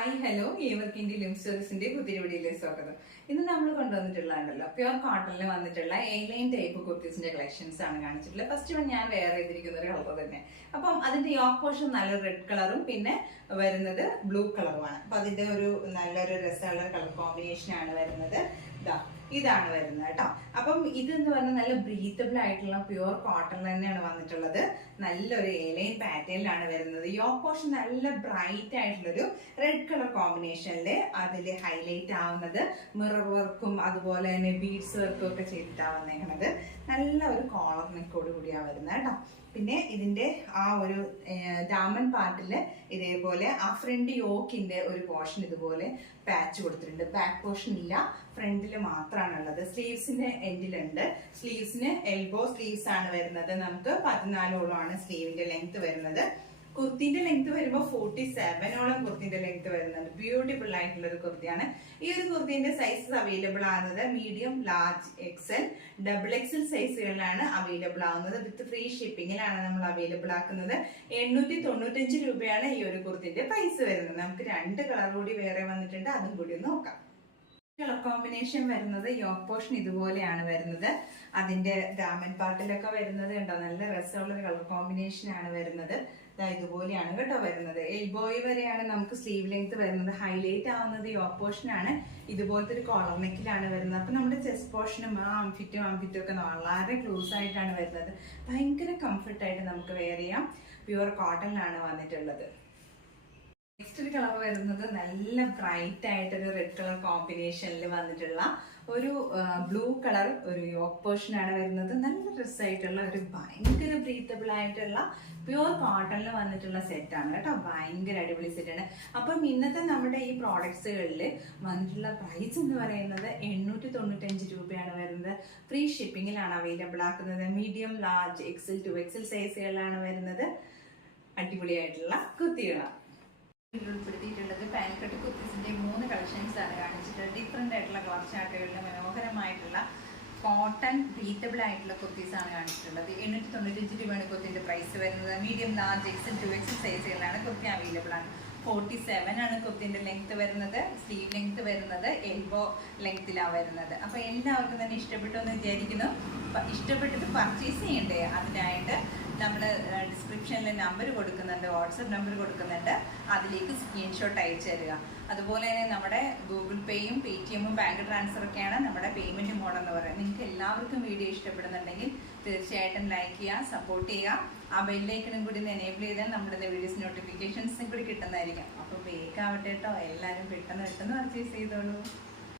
Hi hello. ഏവർക്കും India ലിം സ്റ്റോറീസിന്റെ കുതിരവടിയിലെ സ്വാഗതം. ഇന്ന് നമ്മൾ കൊണ്ടുവന്നിട്ടുള്ളതാണല്ലോ. പ്യുവർ കോട്ടണിൽ വന്നിട്ടുള്ള എലൈൻ ടൈപ്പ് കുർത്തീസിന്റെ കളക്ഷൻസ് ആണ് കാണിച്ചിട്ടുള്ളത്. ഫസ്റ്റ് വൺ ഞാൻ വെയർ ചെയ്തിരിക്കുന്ന ഒരു കളർ തന്നെ. അപ്പം അതിന്റെ യോക്ക് പോർഷൻ നല്ല റെഡ് കളറും പിന്നെ വരുന്നത് ബ്ലൂ കളറുമാണ് അപ്പൊ അതിന്റെ ഒരു നല്ലൊരു രസമുള്ള കളർ കോമ്പിനേഷൻ ആണ് വരുന്നത്. ഇതാ ഇതാണ് വരുന്നത് കേട്ടോ. അപ്പം ഇത് എന്ന് പറഞ്ഞാൽ നല്ല ബ്രീത്തബിൾ ആയിട്ടുള്ള പ്യുവർ കോട്ടൺ തന്നെയാണ് വന്നിട്ടുള്ളത്. നല്ലൊരു എലൈൻ പാറ്റേണിലാണ് വരുന്നത്. യോക്ക് പോർഷൻ നല്ല ബ്രൈറ്റ് ആയിട്ടുള്ളൊരു റെഡ് കളർ കോമ്പിനേഷനിൽ അതിൽ ഹൈലൈറ്റ് ആവുന്നത് മിറർ വർക്കും അതുപോലെ തന്നെ ബീഡ്സ് വർക്കും ഒക്കെ ചെയ്തിട്ടാണ് വന്നേക്കുന്നത് നല്ല ഒരു കോളർ നെക്കോട് കൂടിയാണ് വരുന്നത് കേട്ടോ. പിന്നെ ഇതിന്റെ ആ ഒരു ഡാമൻ പാർട്ടിൽ ഇതേപോലെ ആ ഫ്രണ്ട് യോക്കിന്റെ ഒരു പോർഷൻ ഇതുപോലെ പാച്ച് കൊടുത്തിട്ടുണ്ട്. ബാക്ക് പോർഷൻ ഇല്ല ഫ്രണ്ടിൽ മാത്രമാണ് ഉള്ളത് സ്ലീവ്സിന്റെ എൻഡിലുണ്ട്. സ്ലീവ്സിന് എൽബോ സ്ലീവ്സ് ആണ് വരുന്നത്. നമുക്ക് പതിനാലോളമാണ് സ്ലീവിന്റെ ലെങ്ത് വരുന്നത്. കുർത്തിന്റെ ലെങ്ത് വരുമ്പോൾ ഫോർട്ടി സെവനോളം കുർത്തിന്റെ ലെങ്ത് വരുന്നുണ്ട്. ബ്യൂട്ടിഫുൾ ആയിട്ടുള്ള ഒരു കുർത്തിയാണ്. ഈ ഒരു കുർത്തിന്റെ സൈസസ് അവൈലബിൾ ആകുന്നത് medium large XL double XL സൈസുകളിലാണ് available ആവുന്നത് വിത്ത് ഫ്രീ ഷിപ്പിങ്ങിലാണ് നമ്മൾ അവൈലബിൾ ആക്കുന്നത്. എണ്ണൂറ്റി തൊണ്ണൂറ്റഞ്ച് രൂപയാണ് ഈ ഒരു കുർത്തിന്റെ പ്രൈസ് വരുന്നത്. നമുക്ക് രണ്ട് കളർ കൂടി വേറെ വന്നിട്ടുണ്ട്. അതും കൂടി ഒന്ന് നോക്കാം. കോമ്പിനേഷൻ വരുന്നത് യോക്ക് പോർഷൻ ഇതുപോലെയാണ് വരുന്നത്. അതിന്റെ ഡാമൻ പാർട്ടിലൊക്കെ വരുന്നത് കണ്ടോ? നല്ല രസമുള്ള കളർ കോമ്പിനേഷൻ ആണ് വരുന്നത്. ഇതുപോലെയാണ് കേട്ടോ വരുന്നത്. എൽബോയ് വരെയാണ് നമുക്ക് സ്ലീവ് ലെങ്ത് വരുന്നത്. ഹൈലൈറ്റ് ആവുന്നത് യോക്ക് പോർഷൻ ആണ്. ഇതുപോലത്തെ ഒരു കോളർ നെക്കിലാണ് വരുന്നത്. അപ്പൊ നമ്മുടെ ചെസ്റ്റ് പോർഷനും ആ ആംഫിറ്റും ആംഫിറ്റും ഒക്കെ വളരെ ക്ലോസ് ആയിട്ടാണ് വരുന്നത്. ഭയങ്കര കംഫർട്ടായിട്ട് നമുക്ക് വെയർ ചെയ്യാം. പ്യുവർ കോട്ടണിലാണ് വന്നിട്ടുള്ളത്. നെക്സ്റ്റ് ഒരു കളർ വരുന്നത് നല്ല ബ്രൈറ്റ് ആയിട്ടൊരു റെഡ് കളർ കോമ്പിനേഷനിൽ വന്നിട്ടുള്ള ഒരു ബ്ലൂ കളർ ഒരു യോക്ക് പോർഷൻ ആണ് വരുന്നത്. നല്ല ഡ്രസ്സായിട്ടുള്ള ഒരു ഭയങ്കര ബ്രീത്തബിൾ ആയിട്ടുള്ള പ്യുവർ കോട്ടണിൽ വന്നിട്ടുള്ള സെറ്റാണ് കേട്ടോ. ഭയങ്കര അടിപൊളി സെറ്റാണ് അപ്പം ഇന്നത്തെ നമ്മുടെ ഈ പ്രോഡക്ട്സുകളിൽ വന്നിട്ടുള്ള പ്രൈസ് എന്ന് പറയുന്നത് എണ്ണൂറ്റി തൊണ്ണൂറ്റഞ്ച് രൂപയാണ് വരുന്നത്. ഫ്രീ ഷിപ്പിങ്ങിലാണ് അവൈലബിൾ ആക്കുന്നത്. Medium large XL two XL സൈസുകളിലാണ് വരുന്നത്. അടിപൊളിയായിട്ടുള്ള കുത്തികളാണ് ഉൾപ്പെടുത്തിയിട്ടുള്ളത്. പാൻകട്ട് കുത്തീസിന്റെ മൂന്ന് കളക്ഷൻസ് ആണ് കാണിച്ചിട്ടുള്ളത്. ഡിഫറെന്റ് ആയിട്ടുള്ള കളർ ചാർട്ടുകളിലെ മനോഹരമായിട്ടുള്ള കോട്ടൺ ബ്രീറ്റബിൾ ആയിട്ടുള്ള കുർത്തീസ് ആണ് കാണിച്ചിട്ടുള്ളത്. എണ്ണൂറ്റി തൊണ്ണൂറ്റഞ്ച് രൂപയാണ് കുർത്തിന്റെ പ്രൈസ് വരുന്നത്. Medium large XL two XL സൈസുകളിലാണ് kurti available ആണ്. ഫോർട്ടി സെവൻ ആണ് കുർത്തിന്റെ ലെങ്ത് വരുന്നത്. സ്ലീവ് ലെങ്ത് വരുന്നത്. എൽബോ ലെങ്ത്തിലാണ് വരുന്നത്. അപ്പൊ എല്ലാവർക്കും തന്നെ ഇഷ്ടപ്പെട്ടു എന്ന് വിചാരിക്കുന്നു. ഇഷ്ടപ്പെട്ടത് പർച്ചേസ് ചെയ്യണ്ടേ? അതിനായിട്ട് നമ്മൾ ഡിസ്ക്രിപ്ഷനിൽ നമ്പർ കൊടുക്കുന്നുണ്ട് വാട്സപ്പ് നമ്പർ കൊടുക്കുന്നുണ്ട്. അതിലേക്ക് സ്ക്രീൻഷോട്ട് അയച്ചു തരിക. അതുപോലെ തന്നെ നമ്മുടെ ഗൂഗിൾ പേയും പേ ടി എമ്മും ബാങ്ക് ട്രാൻസ്ഫറൊക്കെയാണ് നമ്മുടെ പേയ്മെന്റ് മോഡ് എന്ന് പറയുന്നത്. നിങ്ങൾക്ക് എല്ലാവർക്കും വീഡിയോ ഇഷ്ടപ്പെടുന്നുണ്ടെങ്കിൽ തീർച്ചയായിട്ടും ലൈക്ക് ചെയ്യുക സപ്പോർട്ട് ചെയ്യുക. ആ ബെല്ലൈക്കണും കൂടി എനേബിൾ ചെയ്താൽ നമ്മുടെ വീഡിയോസ് നോട്ടിഫിക്കേഷൻസും കൂടി കിട്ടുന്നതായിരിക്കും. അപ്പോൾ ബേക്കാവട്ടെ കേട്ടോ എല്ലാവരും പെട്ടെന്ന് പെട്ടെന്ന് പർച്ചേസ് ചെയ്തോളൂ.